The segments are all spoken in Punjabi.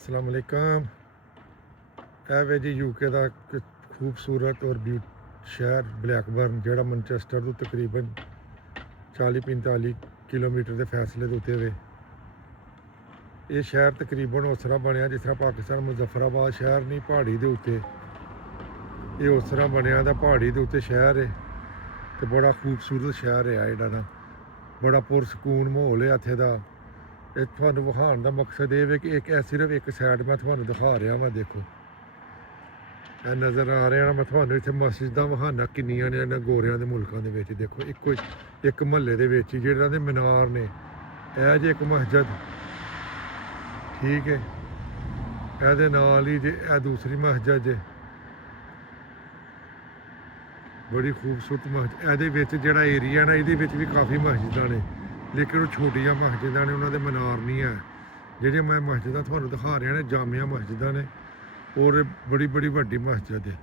अस्सलाम वालेकुम। ਇਹ ਵੇ ਜੀ यूके ਦਾ ਇੱਕ ਖੂਬਸੂਰਤ ਔਰ ਸ਼ਹਿਰ ਬਲੈਕਬਰਨ, ਜਿਹੜਾ ਮੈਨਚੈਸਟਰ ਤੋਂ ਤਕਰੀਬਨ 40-45 ਕਿਲੋਮੀਟਰ ਦੇ ਫਾਸਲੇ ਦੇ ਉੱਤੇ ਵੇ। ਇਹ ਸ਼ਹਿਰ ਤਕਰੀਬਨ ਉਸ ਤਰ੍ਹਾਂ ਬਣਿਆ ਜਿਸ ਤਰ੍ਹਾਂ ਪਾਕਿਸਤਾਨ ਮੁਜ਼ੱਫਰਾਬਾਦ ਸ਼ਹਿਰ ਨਹੀਂ, ਪਹਾੜੀ ਦੇ ਉੱਤੇ ਇਹ ਉਸ ਤਰ੍ਹਾਂ ਬਣਿਆ ਦਾ, ਪਹਾੜੀ ਦੇ ਉੱਤੇ ਸ਼ਹਿਰ ਹੈ ਤੇ ਬੜਾ ਖੂਬਸੂਰਤ ਸ਼ਹਿਰ ਹੈ ਜਿਹੜਾ ਨਾ, ਬੜਾ ਪੁਰਸਕੂਨ ਮਾਹੌਲ ਹੈ ਇੱਥੇ ਦਾ। ਇਹ ਤੁਹਾਨੂੰ ਵਿਖਾਉਣ ਦਾ ਮਕਸਦ ਇਹ ਵੇ ਕਿ ਸਿਰਫ ਇੱਕ ਸਾਈਡ ਮੈਂ ਤੁਹਾਨੂੰ ਦਿਖਾ ਰਿਹਾ ਵਾਂ। ਦੇਖੋ ਇਹ ਨਜ਼ਰ ਆ ਰਿਹਾ ਨਾ, ਮੈਂ ਤੁਹਾਨੂੰ ਇੱਥੇ ਮਸਜਿਦਾਂ ਵਿਖਾਉਣਾ ਕਿੰਨੀਆਂ ਨੇ ਇਹਨਾਂ ਗੋਰਿਆਂ ਦੇ ਮੁਲਕਾਂ ਦੇ ਵਿੱਚ। ਦੇਖੋ ਇੱਕ ਮਹੱਲੇ ਦੇ ਵਿੱਚ ਹੀ ਜਿਹੜਾ ਦੇ ਮੀਨਾਰ ਨੇ, ਇਹ ਜੇ ਇੱਕ ਮਸਜਿਦ, ਠੀਕ ਹੈ, ਇਹਦੇ ਨਾਲ ਹੀ ਜੇ ਇਹ ਦੂਸਰੀ ਮਸਜਿਦ ਜੇ, ਬੜੀ ਖੂਬਸੂਰਤ ਮਸਜਿਦ। ਇਹਦੇ ਵਿੱਚ ਜਿਹੜਾ ਏਰੀਆ ਨਾ, ਇਹਦੇ ਵਿੱਚ ਵੀ ਕਾਫੀ ਮਸਜਿਦਾਂ ਨੇ, ਲੇਕਿਨ ਉਹ ਛੋਟੀਆਂ ਮਸਜਿਦਾਂ ਨੇ, ਉਹਨਾਂ ਦੇ ਮੀਨਾਰ ਨਹੀਂ ਹੈ। ਜਿਹੜੀਆਂ ਮੈਂ ਮਸਜਿਦਾਂ ਤੁਹਾਨੂੰ ਦਿਖਾ ਰਿਹਾ ਨੇ, ਜਾਮੀਆਂ ਮਸਜਿਦਾਂ ਨੇ, ਔਰ ਬੜੀ ਵੱਡੀ ਮਸਜਿਦ ਹੈ।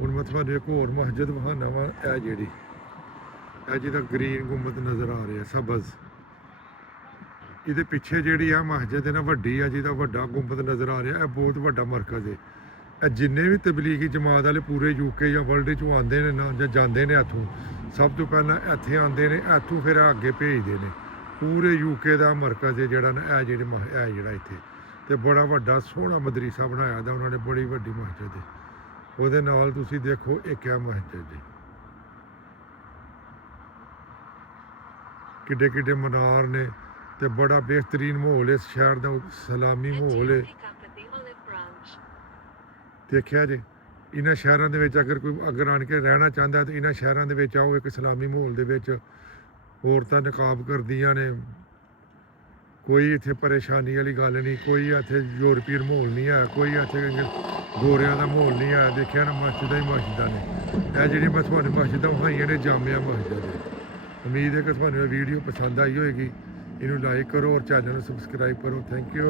ਹੁਣ ਮੈਂ ਤੁਹਾਨੂੰ ਇੱਕ ਹੋਰ ਮਸਜਿਦ ਵਿਖਾਉਣਾ ਵਾ, ਇਹ ਜਿਹਦਾ ਗ੍ਰੀਨ ਗੁੰਬਦ ਨਜ਼ਰ ਆ ਰਿਹਾ, ਸਬਜ਼। ਇਹਦੇ ਪਿੱਛੇ ਜਿਹੜੀ ਆ ਮਸਜਿਦ ਹੈ ਨਾ, ਵੱਡੀ ਆ, ਜਿਹਦਾ ਵੱਡਾ ਗੁੰਬਦ ਨਜ਼ਰ ਆ ਰਿਹਾ, ਇਹ ਬਹੁਤ ਵੱਡਾ ਮਰਕਜ਼ ਹੈ। ਇਹ ਜਿੰਨੇ ਵੀ ਤਬਲੀਗੀ ਜਮਾਤ ਵਾਲੇ ਪੂਰੇ यूके ਜਾਂ ਵਰਲਡ 'ਚੋਂ ਆਉਂਦੇ ਨੇ ਨਾ, ਜਾਂ ਜਾਂਦੇ ਨੇ ਇੱਥੋਂ, ਸਭ ਤੋਂ ਪਹਿਲਾਂ ਇੱਥੇ ਆਉਂਦੇ ਨੇ, ਇੱਥੋਂ ਫਿਰ ਅੱਗੇ ਭੇਜਦੇ ਨੇ। ਪੂਰੇ यूके ਦਾ ਮਰਕਜ਼ ਹੈ ਜਿਹੜਾ ਨਾ, ਇਹ ਜਿਹੜਾ ਇੱਥੇ, ਤੇ ਬੜਾ ਵੱਡਾ ਸੋਹਣਾ ਮਦਰੀਸਾ ਬਣਾਇਆ ਦਾ ਉਹਨਾਂ ਨੇ, ਬੜੀ ਵੱਡੀ ਮਸਜਿਦ ਹੈ। ਉਹਦੇ ਨਾਲ ਤੁਸੀਂ ਦੇਖੋ ਇੱਕ ਆ ਮਸਜਿਦ ਹੈ, ਕਿੱਡੇ ਮੀਨਾਰ ਨੇ, ਤੇ ਬੜਾ ਬਿਹਤਰੀਨ ਮਾਹੌਲ ਇਸ ਸ਼ਹਿਰ ਦਾ, ਸਲਾਮੀ ਮਾਹੌਲ ਹੈ। ਦੇਖਿਆ ਜੇ ਇਹਨਾਂ ਸ਼ਹਿਰਾਂ ਦੇ ਵਿੱਚ ਅਗਰ ਆਣ ਕੇ ਰਹਿਣਾ ਚਾਹੁੰਦਾ ਤਾਂ ਇਹਨਾਂ ਸ਼ਹਿਰਾਂ ਦੇ ਵਿੱਚ ਆਓ। ਇੱਕ ਇਸਲਾਮੀ ਮਾਹੌਲ ਦੇ ਵਿੱਚ ਔਰਤਾਂ ਨਿਕਾਬ ਕਰਦੀਆਂ ਨੇ, ਕੋਈ ਇੱਥੇ ਪਰੇਸ਼ਾਨੀ ਵਾਲੀ ਗੱਲ ਨਹੀਂ, ਕੋਈ ਇੱਥੇ ਯੂਰਪੀਅਨ ਮਾਹੌਲ ਨਹੀਂ ਹੈ, ਕੋਈ ਇੱਥੇ ਗੋਰਿਆਂ ਦਾ ਮਾਹੌਲ ਨਹੀਂ ਹੈ। ਦੇਖਿਆ ਨਾ, ਮਸਜਿਦਾਂ ਹੀ ਮਸਜਿਦਾਂ ਨੇ। ਇਹ ਜਿਹੜੀ ਮੈਂ ਤੁਹਾਨੂੰ ਮਸਜਿਦਾਂ ਵਿਖਾਈਆਂ ਨੇ, ਜਾਮੀਆ ਮਸਜਿਦ ਹੈ। ਉਮੀਦ ਹੈ ਕਿ ਤੁਹਾਨੂੰ ਇਹ ਵੀਡੀਓ ਪਸੰਦ ਆਈ ਹੋਏਗੀ। ਇਹਨੂੰ ਲਾਈਕ ਕਰੋ ਔਰ ਚੈਨਲ ਨੂੰ ਸਬਸਕ੍ਰਾਈਬ ਕਰੋ। Thank you.